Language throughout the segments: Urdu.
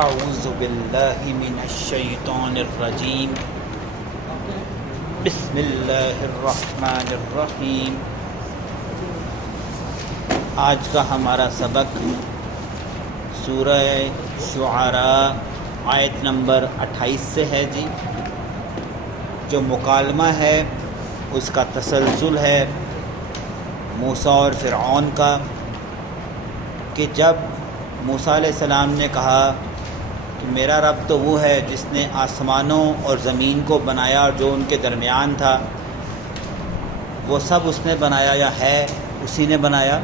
اعوذ باللہ من الشیطان الرجیم بسم اللہ الرحمن الرحیم۔ آج کا ہمارا سبق سورہ شعراء آیت نمبر 28 سے ہے جی۔ جو مکالمہ ہے اس کا تسلسل ہے موسیٰ اور فرعون کا، کہ جب موسیٰ علیہ السلام نے کہا کہ میرا رب تو وہ ہے جس نے آسمانوں اور زمین کو بنایا اور جو ان کے درمیان تھا وہ سب اس نے بنایا یا ہے اسی نے بنایا۔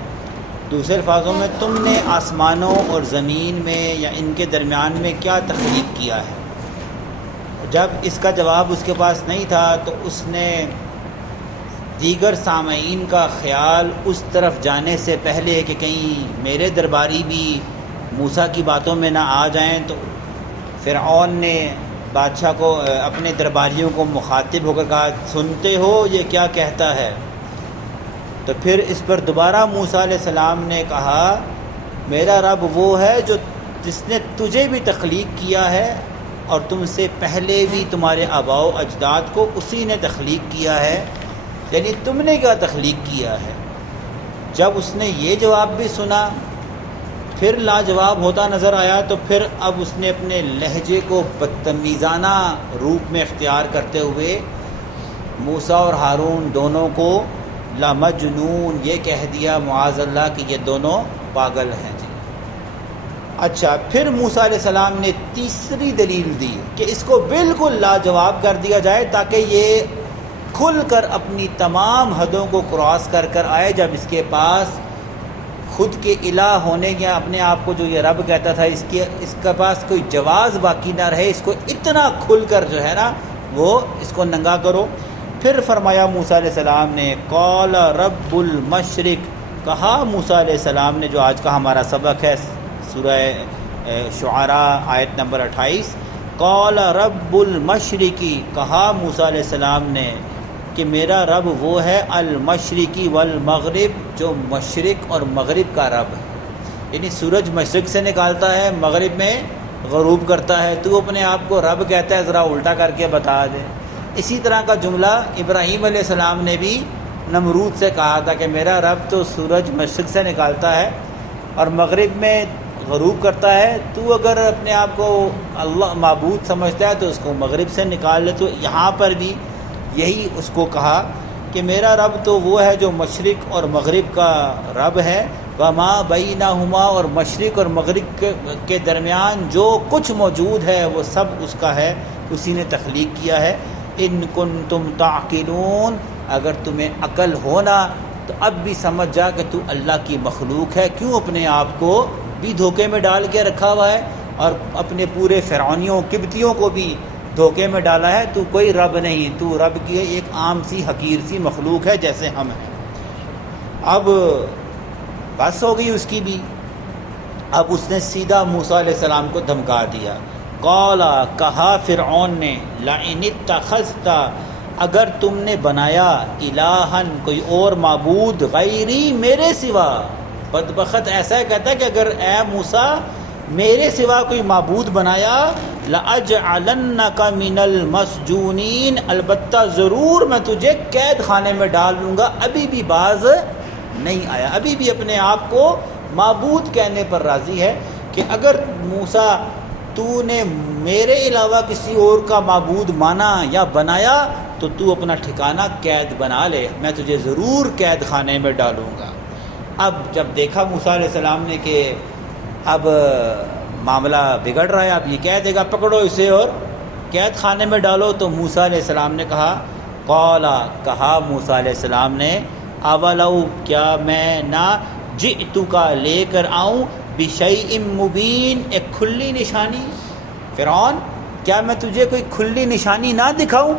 دوسرے الفاظوں میں تم نے آسمانوں اور زمین میں یا ان کے درمیان میں کیا تخلیق کیا ہے؟ جب اس کا جواب اس کے پاس نہیں تھا تو اس نے دیگر سامعین کا خیال اس طرف جانے سے پہلے کہ کہیں میرے درباری بھی موسیٰ کی باتوں میں نہ آ جائیں، تو فرعون نے بادشاہ کو اپنے درباریوں کو مخاطب ہو کر کہا سنتے ہو یہ کیا کہتا ہے؟ تو پھر اس پر دوبارہ موسیٰ علیہ السلام نے کہا میرا رب وہ ہے جس نے تجھے بھی تخلیق کیا ہے اور تم سے پہلے بھی تمہارے آباء و اجداد کو اسی نے تخلیق کیا ہے، یعنی تم نے کیا تخلیق کیا ہے؟ جب اس نے یہ جواب بھی سنا پھر لاجواب ہوتا نظر آیا، تو پھر اب اس نے اپنے لہجے کو بدتمیزانہ روپ میں اختیار کرتے ہوئے موسیٰ اور ہارون دونوں کو لمجنون یہ کہہ دیا معاذ اللہ کہ یہ دونوں پاگل ہیں جی۔ اچھا، پھر موسیٰ علیہ السلام نے تیسری دلیل دی کہ اس کو بالکل لاجواب کر دیا جائے تاکہ یہ کھل کر اپنی تمام حدوں کو کراس کر کر آئے۔ جب اس کے پاس خود کے الہ ہونے یا اپنے آپ کو جو یہ رب کہتا تھا اس کے پاس کوئی جواز باقی نہ رہے، اس کو اتنا کھل کر جو ہے نا وہ اس کو ننگا کرو۔ پھر فرمایا موسیٰ علیہ السلام نے قال رب المشرق، کہا موسیٰ علیہ السلام نے، جو آج کا ہمارا سبق ہے سورہ شعراء آیت نمبر 28، قال رب المشرقی، کہا موسیٰ علیہ السلام نے کہ میرا رب وہ ہے المشرقی والمغرب، جو مشرق اور مغرب کا رب ہے، یعنی سورج مشرق سے نکالتا ہے مغرب میں غروب کرتا ہے، تو اپنے آپ کو رب کہتا ہے، ذرا الٹا کر کے بتا دے۔ اسی طرح کا جملہ ابراہیم علیہ السلام نے بھی نمرود سے کہا تھا کہ میرا رب تو سورج مشرق سے نکالتا ہے اور مغرب میں غروب کرتا ہے، تو اگر اپنے آپ کو اللہ معبود سمجھتا ہے تو اس کو مغرب سے نکال لے۔ تو یہاں پر بھی یہی اس کو کہا کہ میرا رب تو وہ ہے جو مشرق اور مغرب کا رب ہے، وما بینہما، اور مشرق اور مغرب کے درمیان جو کچھ موجود ہے وہ سب اس کا ہے، اسی نے تخلیق کیا ہے۔ ان کنتم تعقلون، اگر تمہیں عقل ہونا تو اب بھی سمجھ جا کہ تو اللہ کی مخلوق ہے، کیوں اپنے آپ کو بھی دھوکے میں ڈال کے رکھا ہوا ہے اور اپنے پورے فرعونیوں قبطیوں کو بھی دھوکے میں ڈالا ہے؟ تو کوئی رب نہیں، تو رب کی ایک عام سی حقیر سی مخلوق ہے جیسے ہم ہیں۔ اب بس ہو گئی اس کی بھی، اب اس نے سیدھا موسیٰ علیہ السلام کو دھمکا دیا۔ قال، کہا فرعون نے، لئن اتخذت، اگر تم نے بنایا الہن کوئی اور معبود غیری میرے سوا، بدبخت ایسا کہتا ہے کہ اگر اے موسیٰ میرے سوا کوئی معبود بنایا، لَأَجْعَلَنَّكَ مِنَ الْمَسْجُونِينَ، البتہ ضرور میں تجھے قید خانے میں ڈال دوں گا۔ ابھی بھی باز نہیں آیا، ابھی بھی اپنے آپ کو معبود کہنے پر راضی ہے کہ اگر موسیٰ تو نے میرے علاوہ کسی اور کا معبود مانا یا بنایا تو تو اپنا ٹھکانہ قید بنا لے، میں تجھے ضرور قید خانے میں ڈالوں گا۔ اب جب دیکھا موسیٰ علیہ السلام نے کہ اب معاملہ بگڑ رہا ہے، اب یہ کہہ دے گا پکڑو اسے اور قید خانے میں ڈالو، تو موسیٰ علیہ السلام نے کہا قال، کہا موسیٰ علیہ السلام نے اولو، کیا میں نہ جئتک لے کر آؤں بشیء مبین، ایک کھلی نشانی؟ فرعون کیا میں تجھے کوئی کھلی نشانی نہ دکھاؤں؟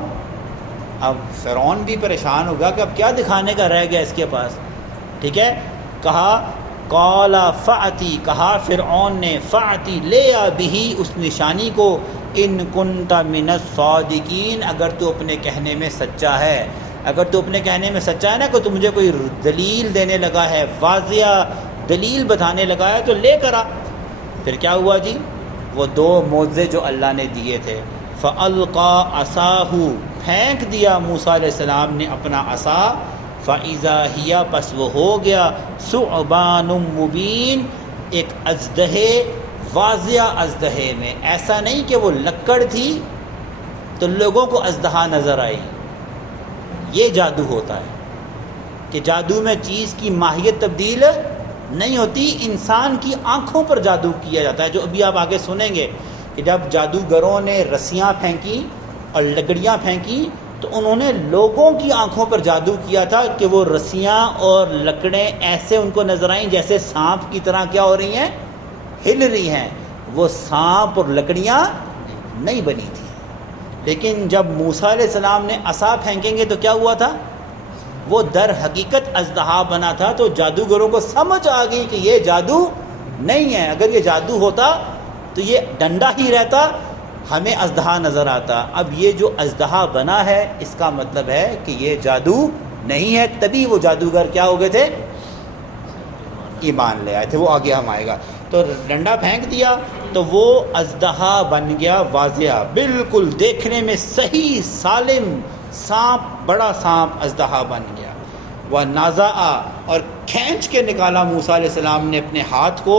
اب فرعون بھی پریشان ہوگا کہ اب کیا دکھانے کا رہ گیا اس کے پاس، ٹھیک ہے۔ کہا قال فأتی، کہا فرعون نے فأتی، لے آ بہ، اس نشانی کو، ان کنت من الصادقین، اگر تو اپنے کہنے میں سچا ہے، اگر تو اپنے کہنے میں سچا ہے نا کہ تو مجھے کوئی دلیل دینے لگا ہے، واضح دلیل بتانے لگا ہے، تو لے کر آ۔ پھر کیا ہوا جی؟ وہ 2 معجزے جو اللہ نے دیے تھے. فَأَلْقَى عَصَاهُ پھینک دیا موسیٰ علیہ السلام نے اپنا عصا. فَإِذَا هِيَ پس وہ ہو گیا ثُعْبَانٌ مُبِينٌ ایک اژدہے واضح اژدہے میں. ایسا نہیں کہ وہ لکڑ تھی تو لوگوں کو اژدہا نظر آئی. یہ جادو ہوتا ہے کہ جادو میں چیز کی ماہیت تبدیل نہیں ہوتی، انسان کی آنکھوں پر جادو کیا جاتا ہے. جو ابھی آپ آگے سنیں گے کہ جب جادوگروں نے رسیاں پھینکی اور لکڑیاں پھینکی تو انہوں نے لوگوں کی آنکھوں پر جادو کیا تھا کہ وہ رسیاں اور لکڑیں ایسے ان کو نظر آئیں جیسے سانپ کی طرح کیا ہو رہی ہیں، ہل رہی ہیں. وہ سانپ اور لکڑیاں نہیں بنی تھی. لیکن جب موسیٰ علیہ السلام نے عصا پھینکیں گے تو کیا ہوا تھا، وہ در حقیقت اژدہا بنا تھا. تو جادوگروں کو سمجھ آ گئی کہ یہ جادو نہیں ہے. اگر یہ جادو ہوتا تو یہ ڈنڈا ہی رہتا، ہمیں اژدہا نظر آتا. اب یہ جو اژدہا بنا ہے اس کا مطلب ہے کہ یہ جادو نہیں ہے. تبھی وہ جادوگر کیا ہو گئے تھے، ایمان لے آئے تھے. وہ آگے ہم آئے گا. تو ڈنڈا پھینک دیا تو وہ اژدہا بن گیا واضح، بالکل دیکھنے میں صحیح سالم سانپ، بڑا سانپ اژدہا بن گیا. وَنَزَعَ اور کھینچ کے نکالا موسیٰ علیہ السلام نے اپنے ہاتھ کو.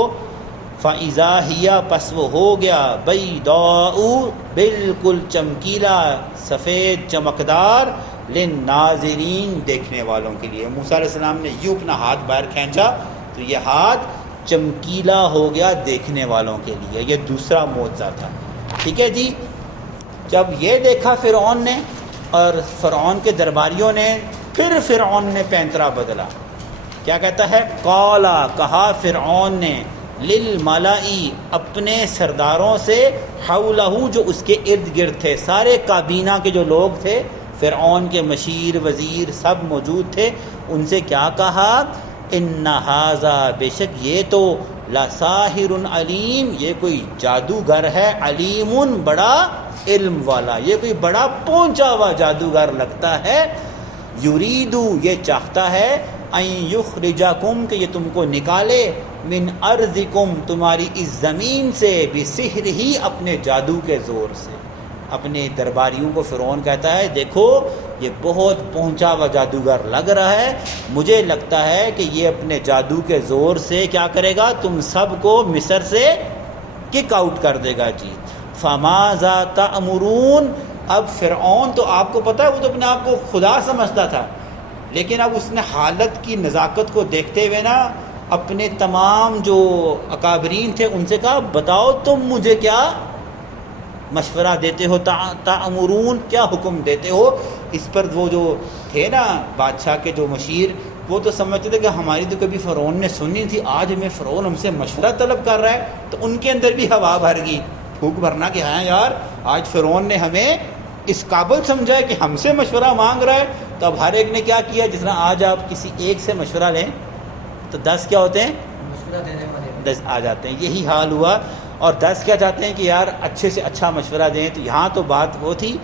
فَإِذَا هِيَ پس وہ ہو گیا بَيْضَاءُ بالکل چمکیلا، سفید چمکدار، لِلنَّاظِرِينَ دیکھنے والوں کے لیے. موسیٰ علیہ السلام نے یوں اپنا ہاتھ باہر کھینچا تو یہ ہاتھ چمکیلا ہو گیا دیکھنے والوں کے لیے. یہ دوسرا معجزہ تھا. ٹھیک ہے جی. جب یہ دیکھا فرعون نے اور فرعون کے درباریوں نے، پھر فرعون نے پینترا بدلا. کیا کہتا ہے، قالا کہا فرعون نے، للملائی اپنے سرداروں سے، حولہ جو اس کے ارد گرد تھے، سارے کابینہ کے جو لوگ تھے، فرعون کے مشیر وزیر سب موجود تھے، ان سے کیا کہا، ان ھذا بے شک یہ تو لساحر علیم یہ کوئی جادوگر ہے، علیم بڑا علم والا، یہ کوئی بڑا پہنچا ہوا جادوگر لگتا ہے. یریدو یہ چاہتا ہے، ان یخرجکم کہ یہ تم کو نکالے، من ارضکم تمہاری اس زمین سے، بسحر ہی اپنے جادو کے زور سے. اپنے درباریوں کو فرعون کہتا ہے دیکھو یہ بہت پہنچا ہوا جادوگر لگ رہا ہے، مجھے لگتا ہے کہ یہ اپنے جادو کے زور سے کیا کرے گا، تم سب کو مصر سے کک آؤٹ کر دے گا. جی فماذا تأمرون. اب فرعون تو آپ کو پتہ ہے وہ تو اپنے آپ کو خدا سمجھتا تھا، لیکن اب اس نے حالت کی نزاکت کو دیکھتے ہوئے نا اپنے تمام جو اکابرین تھے ان سے کہا بتاؤ تم مجھے کیا مشورہ دیتے ہو، تأمرون کیا حکم دیتے ہو. اس پر وہ جو تھے نا بادشاہ کے جو مشیر، وہ تو سمجھتے تھے کہ ہماری تو کبھی فرعون نے سنی تھی، آج ہمیں فرعون ہم سے مشورہ طلب کر رہا ہے. تو ان کے اندر بھی ہوا بھر گئی، پھونک بھرنا کہ ہاں یار آج فرعون نے ہمیں اس قابل سمجھا ہے کہ ہم سے مشورہ مانگ رہا ہے. تو اب ہر ایک نے کیا کیا، جس طرح آج آپ کسی ایک سے مشورہ لیں تو 10 کیا ہوتے ہیں، مشورہ دینے والے 10 آ جاتے ہیں. یہی حال ہوا. اور 10 کیا چاہتے ہیں کہ یار اچھے سے اچھا مشورہ دیں. تو یہاں تو بات وہ تھی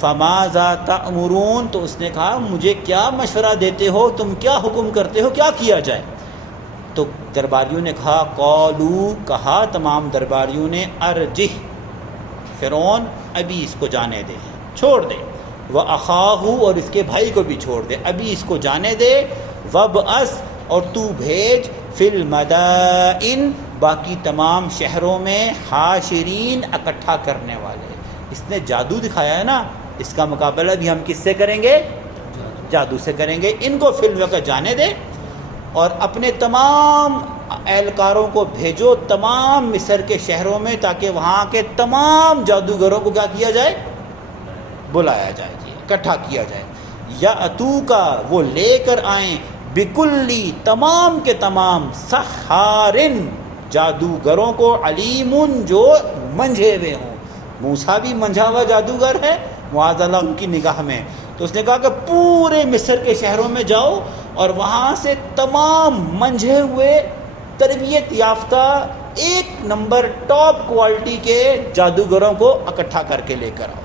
فماذا تأمرون، تو اس نے کہا مجھے کیا مشورہ دیتے ہو، تم کیا حکم کرتے ہو، کیا کیا جائے. تو درباریوں نے کہا قالو کہا تمام درباریوں نے ارجح فرعون ابھی اس کو جانے دے، چھوڑ دے، وَأَخَاهُ اور اس کے بھائی کو بھی چھوڑ دے، ابھی اس کو جانے دے، وَابْعَثْ اور تو بھیج فی المدائن باقی تمام شہروں میں، حاشرین اکٹھا کرنے والے. اس نے جادو دکھایا ہے نا، اس کا مقابلہ بھی ہم کس سے کریں گے، جادو سے کریں گے. ان کو فی الوقت جانے دے اور اپنے تمام اہلکاروں کو بھیجو تمام مصر کے شہروں میں، تاکہ وہاں کے تمام جادوگروں کو کیا کیا جائے، بلایا جائے، اکٹھا کیا جائے. یا اتو کا وہ لے کر آئیں، بکلی تمام کے تمام، سحارن جادوگروں کو، علیمن جو منجھے ہوئے ہوں. موسیٰ بھی منجھا ہوا جادوگر ہے معاذ اللہ ان کی نگاہ میں. تو اس نے کہا کہ پورے مصر کے شہروں میں جاؤ اور وہاں سے تمام منجھے ہوئے تربیت یافتہ 1 نمبر ٹاپ کوالٹی کے جادوگروں کو اکٹھا کر کے لے کر آؤ.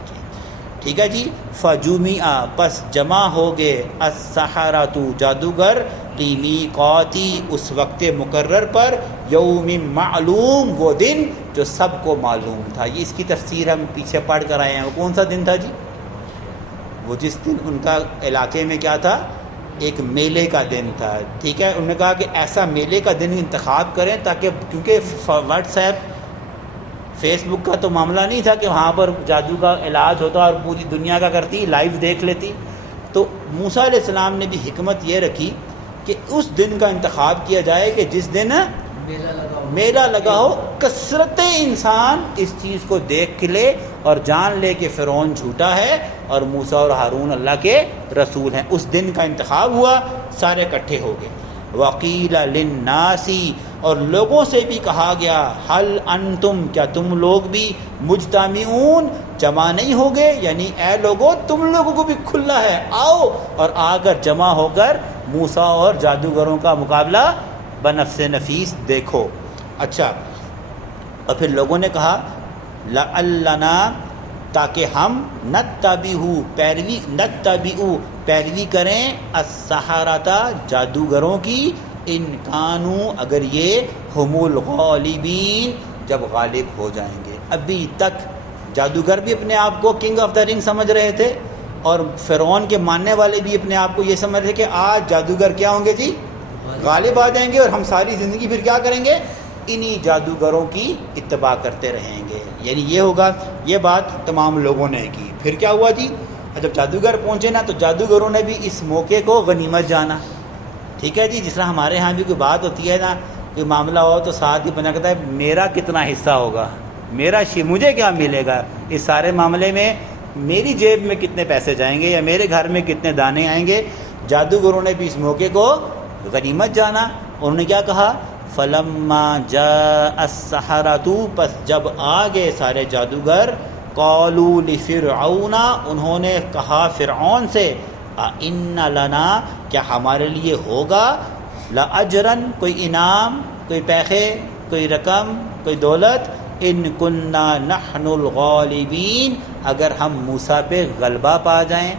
ٹھیک ہے جی. فجمع پس جمع ہو گئے السحرۃ جادوگر لمیقاتی اس وقت مقرر پر یوم معلوم وہ دن جو سب کو معلوم تھا. یہ اس کی تفسیر ہم پیچھے پڑھ کر آئے ہیں. وہ کون سا دن تھا جی؟ وہ جس دن ان کا علاقے میں کیا تھا، ایک میلے کا دن تھا. ٹھیک ہے، انہوں نے کہا کہ ایسا میلے کا دن انتخاب کریں تاکہ، کیونکہ واٹس ایپ فیس بک کا تو معاملہ نہیں تھا کہ وہاں پر جادو کا علاج ہوتا اور پوری دنیا کا کرتی، لائیو دیکھ لیتی. تو موسیٰ علیہ السلام نے بھی حکمت یہ رکھی کہ اس دن کا انتخاب کیا جائے کہ جس دن میلہ لگا ہو، کثرت انسان اس چیز کو دیکھ لے اور جان لے کہ فرعون جھوٹا ہے اور موسیٰ اور ہارون اللہ کے رسول ہیں. اس دن کا انتخاب ہوا، سارے اکٹھے ہو گئے. وقیل للناس اور لوگوں سے بھی کہا گیا هل انتم کیا تم لوگ بھی مجتمعون جمع نہیں ہوگے، یعنی اے لوگوں تم لوگوں کو بھی کھلا ہے، آؤ اور آ کر جمع ہو کر موسیٰ اور جادوگروں کا مقابلہ بنفس نفیس دیکھو. اچھا، اور پھر لوگوں نے کہا لعلنا تاکہ ہم نتبعو پیروی کریں السحرۃ جادوگروں کی، ان کانوا اگر یہ ہم الغالبین جب غالب ہو جائیں گے. ابھی تک جادوگر بھی اپنے آپ کو کنگ آف دا رنگ سمجھ رہے تھے اور فرعون کے ماننے والے بھی اپنے آپ کو یہ سمجھ رہے کہ آج جادوگر کیا ہوں گے جی، غالب آ جائیں گے اور ہم ساری زندگی پھر کیا کریں گے، انہی جادوگروں کی اتباع کرتے رہیں گے. یعنی یہ ہوگا. یہ بات تمام لوگوں نے کی. پھر کیا ہوا جی، جب جادوگر پہنچے نا تو جادوگروں نے بھی اس موقع کو غنیمت جانا. ٹھیک ہے جی، جس طرح ہمارے ہاں بھی کوئی بات ہوتی ہے نا، کوئی معاملہ ہو تو ساتھ ہی بنا کہتا ہے میرا کتنا حصہ ہوگا، مجھے کیا ملے گا اس سارے معاملے میں، میری جیب میں کتنے پیسے جائیں گے یا میرے گھر میں کتنے دانے آئیں گے. جادوگروں نے بھی اس موقع کو غنیمت جانا. انہوں نے کیا کہا، فلما جاء السحرۃ پس جب آ گئے سارے جادوگر، قالوا لفرعون انہوں نے کہا فرعون سے، ان لنا کیا ہمارے لیے ہوگا، لاجرن کوئی انعام، کوئی پیسے، کوئی رقم، کوئی دولت، ان کننا نحن الغالبین اگر ہم موسیٰ پہ غلبہ پا جائیں.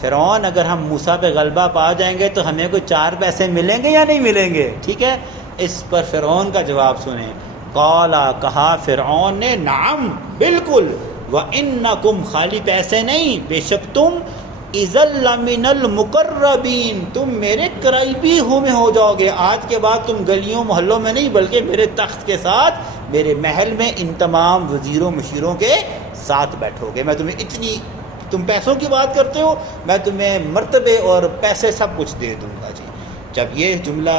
فرعون اگر ہم موسیٰ پہ غلبہ پا جائیں گے تو ہمیں کوئی 4 پیسے ملیں گے یا نہیں ملیں گے. ٹھیک ہے، اس پر فرعون کا جواب سنیں. قالا کہا فرعون نے، نعم بالکل، وَإِنَّكُمْ خالی پیسے نہیں، بے شک تم اِذًا لَمِنَ الْمُقَرَّبِينَ تم میرے قریبی میں ہو جاؤ گے. آج کے بعد تم گلیوں محلوں میں نہیں بلکہ میرے تخت کے ساتھ میرے محل میں ان تمام وزیروں مشیروں کے ساتھ بیٹھو گے. میں تمہیں اتنی، تم پیسوں کی بات کرتے ہو، میں تمہیں مرتبے اور پیسے سب کچھ دے دوں گا جی. جب یہ جملہ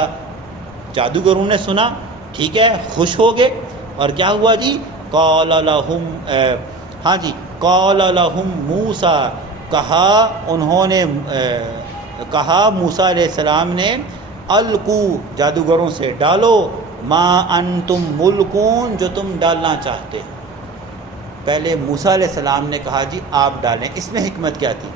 جادوگروں نے سنا، ٹھیک ہے، خوش ہو گئے. اور کیا ہوا جی، قال لہم ہاں جی، قال لہم موسیٰ کہا انہوں نے کہا موسیٰ علیہ السلام نے، القو جادوگروں سے ڈالو، ما انتم ملکون جو تم ڈالنا چاہتے ہو. پہلے موسیٰ علیہ السلام نے کہا جی آپ ڈالیں. اس میں حکمت کیا تھی؟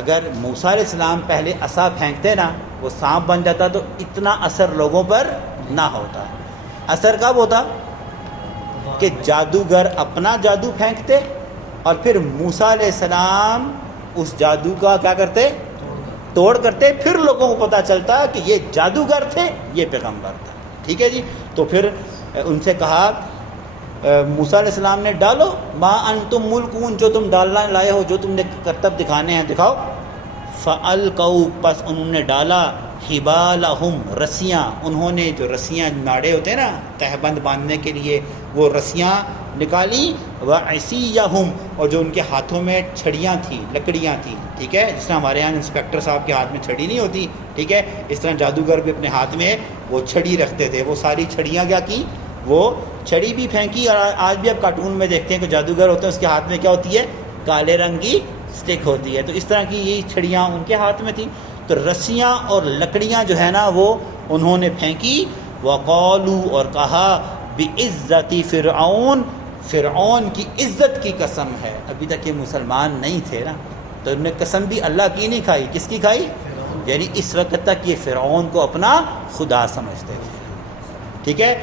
اگر موسیٰ علیہ السلام پہلے عصا پھینکتے نا، وہ سانپ بن جاتا تو اتنا اثر لوگوں پر نہ ہوتا. اثر کب ہوتا کہ جادوگر اپنا جادو پھینکتے اور پھر موسیٰ علیہ السلام اس جادو کا کیا کرتے، توڑ کرتے، پھر لوگوں کو پتہ چلتا کہ یہ جادوگر تھے، یہ پیغمبر تھا. ٹھیک ہے جی. تو پھر ان سے کہا موسیٰ علیہ السلام نے، ڈالو، ما انتم ملکون جو تم ڈالنا لائے ہو، جو تم نے کرتب دکھانے ہیں دکھاؤ. فَأَلْقَوْا پس انہوں نے ڈالا، حِبَالَهُمْ رسیاں، انہوں نے جو رسیاں ناڑے ہوتے ہیں نا تہبند باندھنے کے لیے، وہ رسیاں نکالی، وَعِصِيَّهُمْ اور جو ان کے ہاتھوں میں چھڑیاں تھیں، لکڑیاں تھیں. ٹھیک ہے، جس طرح ہمارے یہاں انسپیکٹر صاحب کے ہاتھ میں چھڑی نہیں ہوتی، ٹھیک ہے، اس طرح جادوگر بھی اپنے ہاتھ میں وہ چھڑی رکھتے تھے. وہ ساری چھڑیاں کیا کی، وہ چھڑی بھی پھینکی. اور آج بھی آپ کارٹون میں دیکھتے ہیں کہ جادوگر ہوتے ہیں، اس کے ہاتھ میں کیا ہوتی ہے، کالے رنگ کی سٹک ہوتی ہے. تو اس طرح کی یہی چھڑیاں ان کے ہاتھ میں تھیں. تو رسیاں اور لکڑیاں جو ہے نا وہ انہوں نے پھینکی. وقالوا اور کہا، بعزت فرعون فرعون کی عزت کی قسم ہے. ابھی تک یہ مسلمان نہیں تھے نا، تو انہوں نے قسم بھی اللہ کی نہیں کھائی، کس کی کھائی؟ یعنی اس وقت تک یہ فرعون کو اپنا خدا سمجھتے تھے. ٹھیک ہے،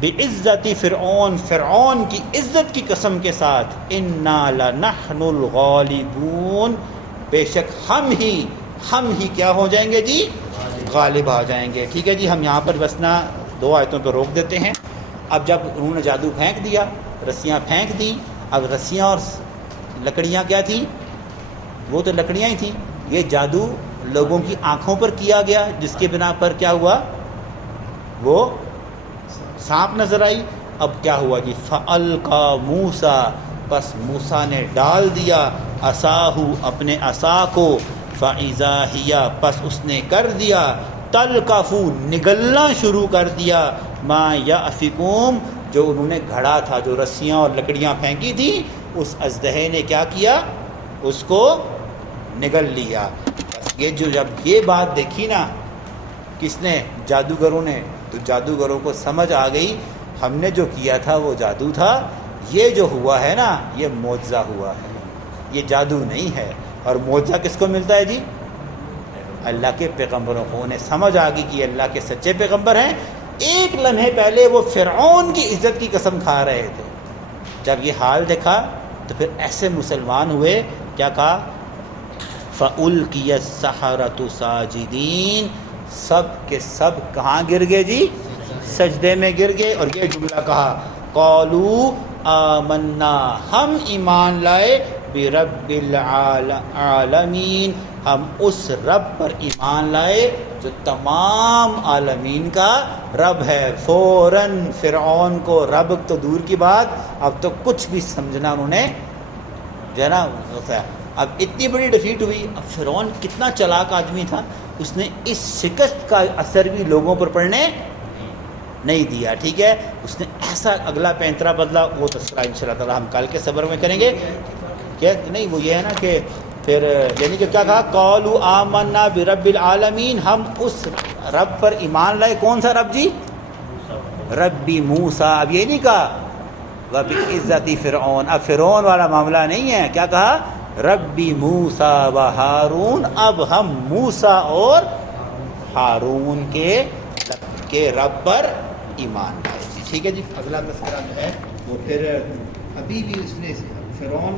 بعزت فرعون، فرعون کی عزت کی قسم کے ساتھ، انا لنحن الغالبون، بے شک ہم ہی کیا ہو جائیں گے جی؟ غالب آ جائیں گے. ٹھیک ہے جی، ہم یہاں پر بس نا 2 آیتوں پہ روک دیتے ہیں. اب جب انہوں نے جادو پھینک دیا، رسیاں پھینک دیں، اب رسیاں اور لکڑیاں کیا تھیں؟ وہ تو لکڑیاں ہی تھیں. یہ جادو لوگوں کی آنکھوں پر کیا گیا، جس کے بنا پر کیا ہوا؟ وہ سانپ نظر آئی. اب کیا ہوا جی؟ فَأَلْقَى مُوسَىٰ، بس موسیٰ نے ڈال دیا، عصاہو اپنے عصا کو، فَإِذَا هِيَ، پس اس نے کر دیا، تلقف نگلنا شروع کر دیا، ما یأفکون، جو انہوں نے گھڑا تھا، جو رسیاں اور لکڑیاں پھینکی تھی، اس اژدہے نے کیا کیا؟ اس کو نگل لیا. بس یہ جو جب یہ بات دیکھی نا کس نے؟ جادوگروں نے، تو جادوگروں کو سمجھ آ گئی ہم نے جو کیا تھا وہ جادو تھا، یہ جو ہوا ہے نا یہ معجزہ ہوا ہے، یہ جادو نہیں ہے. اور معجزہ کس کو ملتا ہے جی؟ اللہ کے پیغمبروں کو. انہیں سمجھ آ گئی کہ یہ اللہ کے سچے پیغمبر ہیں. ایک لمحے پہلے وہ فرعون کی عزت کی قسم کھا رہے تھے، جب یہ حال دیکھا تو پھر ایسے مسلمان ہوئے. کیا کہا؟ فَأُلْقِيَ السَّحَرَةُ سَاجِدِينَ، سب کے سب کہاں گر گئے جی؟ سجدے میں گر گئے. اور یہ جملہ کہا، قالوا آمنا، ہم ایمان لائے، برب العالمین، ہم اس رب پر ایمان لائے جو تمام عالمین کا رب ہے. فوراً فرعون کو رب تو دور کی بات، اب تو کچھ بھی سمجھنا انہوں نے جو ہے نا. اب اتنی بڑی ڈیفیٹ ہوئی. اب فرعون کتنا چلاک آدمی تھا، اس نے اس شکست کا اثر بھی لوگوں پر پڑنے نہیں دیا. ٹھیک ہے، اس نے ایسا اگلا پینترا بدلا، وہ تذکرہ انشاءاللہ تعالی ہم کل کے سبر میں کریں گے. کیا نہیں، وہ یہ ہے نا کہ پھر یعنی کہ کیا کہا؟ قالوا آمنا برب العالمین، ہم اس رب پر ایمان لائے. کون سا رب جی؟ ربی موسیٰ. اب یہ نہیں کہا وبعزت فرعون، اب فرعون والا معاملہ نہیں ہے. کیا کہا؟ ربی موسیٰ و ہارون، اب ہم موسیٰ اور ہارون کے رب پر ایمان لائے. ٹھیک ہے جی، اگلا تذکرہ جو ہے وہ پھر ابھی بھی اس نے فرعون